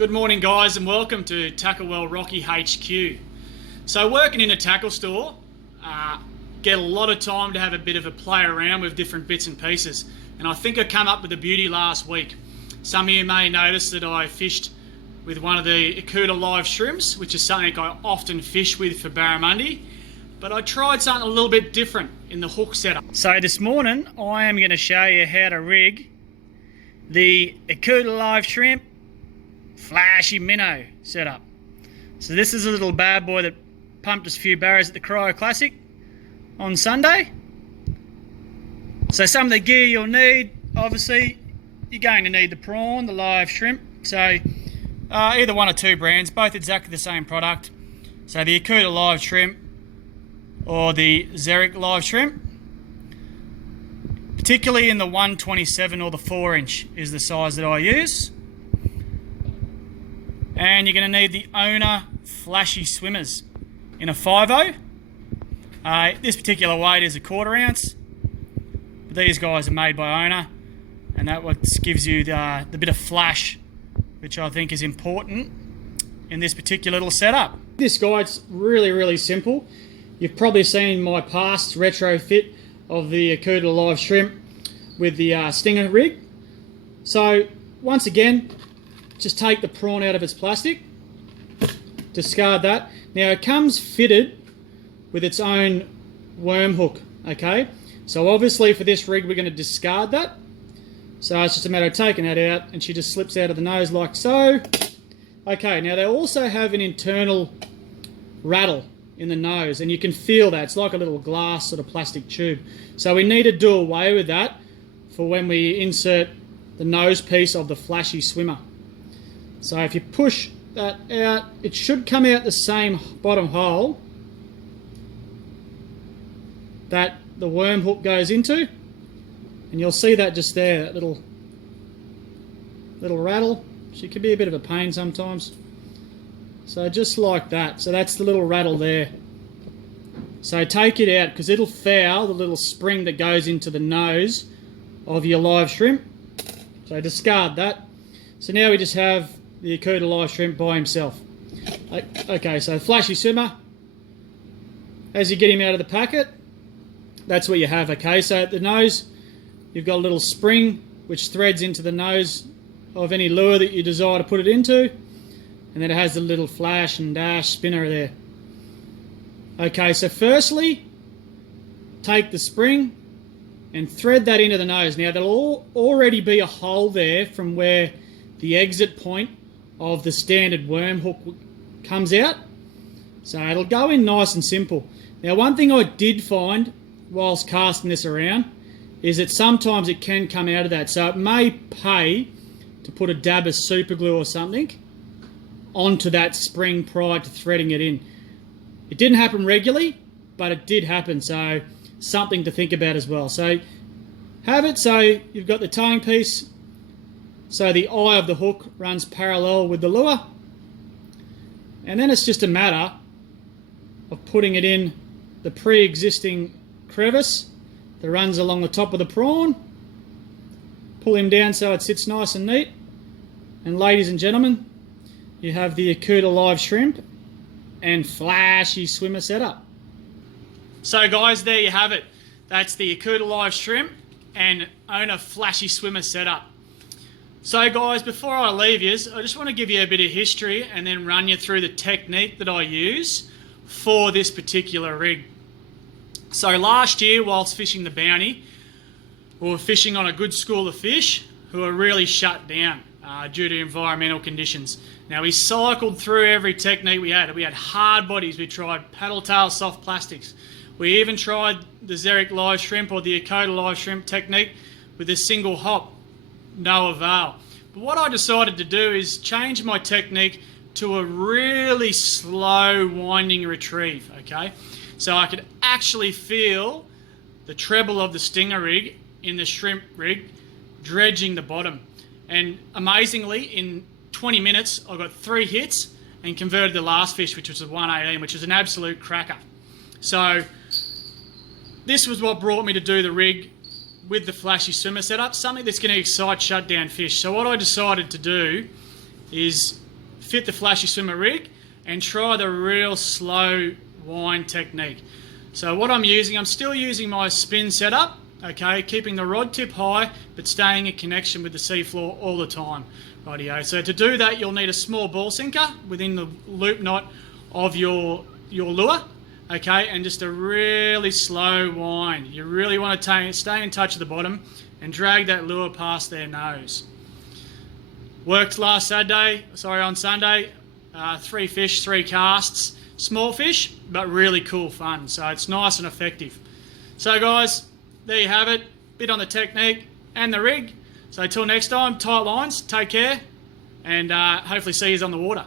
Good morning, guys, and welcome to Tackle Well Rocky HQ. So working in a tackle store, get a lot of time to have a bit of a play around with different bits and pieces. And I think I come up with a beauty last week. Some of you may notice that I fished with one of the Akuta live shrimps, which is something I often fish with for barramundi. But I tried something a little bit different in the hook setup. So this morning, I am going to show you how to rig the Akuta live shrimp flashy minnow setup. So this is a little bad boy that pumped us a few barrows at the Cryo Classic on Sunday. So some of the gear you'll need, obviously, you're going to need the prawn, the live shrimp. So either one or two brands, both exactly the same product. So the Akuta live shrimp or the Xeric live shrimp. Particularly in the 127 or the 4-inch is the size that I use. And you're going to need the Owner Flashy Swimmers in a 5.0. This particular weight is a 1/4 ounce. These guys are made by Owner, and that what gives you the bit of flash, which I think is important in this particular little setup. This guide's really simple. You've probably seen my past retrofit of the Akuta live shrimp with the stinger rig. So once again, just take the prawn out of its plastic, discard that. Now it comes fitted with its own worm hook, okay? So obviously for this rig we're going to discard that. So it's just a matter of taking that out, and she just slips out of the nose like so. Okay, now they also have an internal rattle in the nose, and you can feel that. It's like a little glass sort of plastic tube. So we need to do away with that for when we insert the nose piece of the flashy swimmer. So if you push that out, it should come out the same bottom hole that the worm hook goes into, and you'll see that just there, that little rattle. She can be a bit of a pain sometimes. So just like that. So that's the little rattle there. So take it out, because it'll foul the little spring that goes into the nose of your live shrimp. So discard that. So now we just have the Akuta live shrimp by himself. Okay, so flashy swimmer. As you get him out of the packet, that's what you have. Okay, so at the nose, you've got a little spring which threads into the nose of any lure that you desire to put it into, and then it has the little flash and dash spinner there. Okay, so firstly, take the spring and thread that into the nose. Now there'll already be a hole there from where the exit point of the standard worm hook comes out. So it'll go in nice and simple. Now one thing I did find whilst casting this around is that sometimes it can come out of that. So it may pay to put a dab of super glue or something onto that spring prior to threading it in. It didn't happen regularly, but it did happen, so something to think about as well. So have it so you've got the towing piece, so the eye of the hook runs parallel with the lure, and then it's just a matter of putting it in the pre-existing crevice that runs along the top of the prawn. Pull him down so it sits nice and neat, and ladies and gentlemen, you have the Akuta live shrimp and flashy swimmer setup. So guys, there you have it. That's the Akuta live shrimp and Owner flashy swimmer setup. So guys, before I leave you, I just want to give you a bit of history and then run you through the technique that I use for this particular rig. So last year, whilst fishing the Bounty, we were fishing on a good school of fish who were really shut down due to environmental conditions. Now we cycled through every technique we had. We had hard bodies, we tried paddle tail soft plastics. We even tried the Xeric live shrimp or the Akuta live shrimp technique with a single hop. No avail. But what I decided to do is change my technique to a really slow winding retrieve, okay? So I could actually feel the treble of the stinger rig in the shrimp rig dredging the bottom. And amazingly, in 20 minutes, I got 3 hits and converted the last fish, which was a 118, which was an absolute cracker. So this was what brought me to do the rig with the flashy swimmer setup, something that's going to excite shutdown fish. So what I decided to do is fit the Flashy Swimmer rig and try the real slow wind technique. So what I'm still using my spin setup, okay, keeping the rod tip high but staying in connection with the seafloor all the time. Rightio. So to do that, you'll need a small ball sinker within the loop knot of your lure, okay, and just a really slow wind. You really want to stay in touch at the bottom and drag that lure past their nose. Worked on Sunday, 3 fish, 3 casts, small fish, but really cool fun. So it's nice and effective. So guys, there you have it. Bit on the technique and the rig. So till next time, tight lines, take care, and hopefully see you on the water.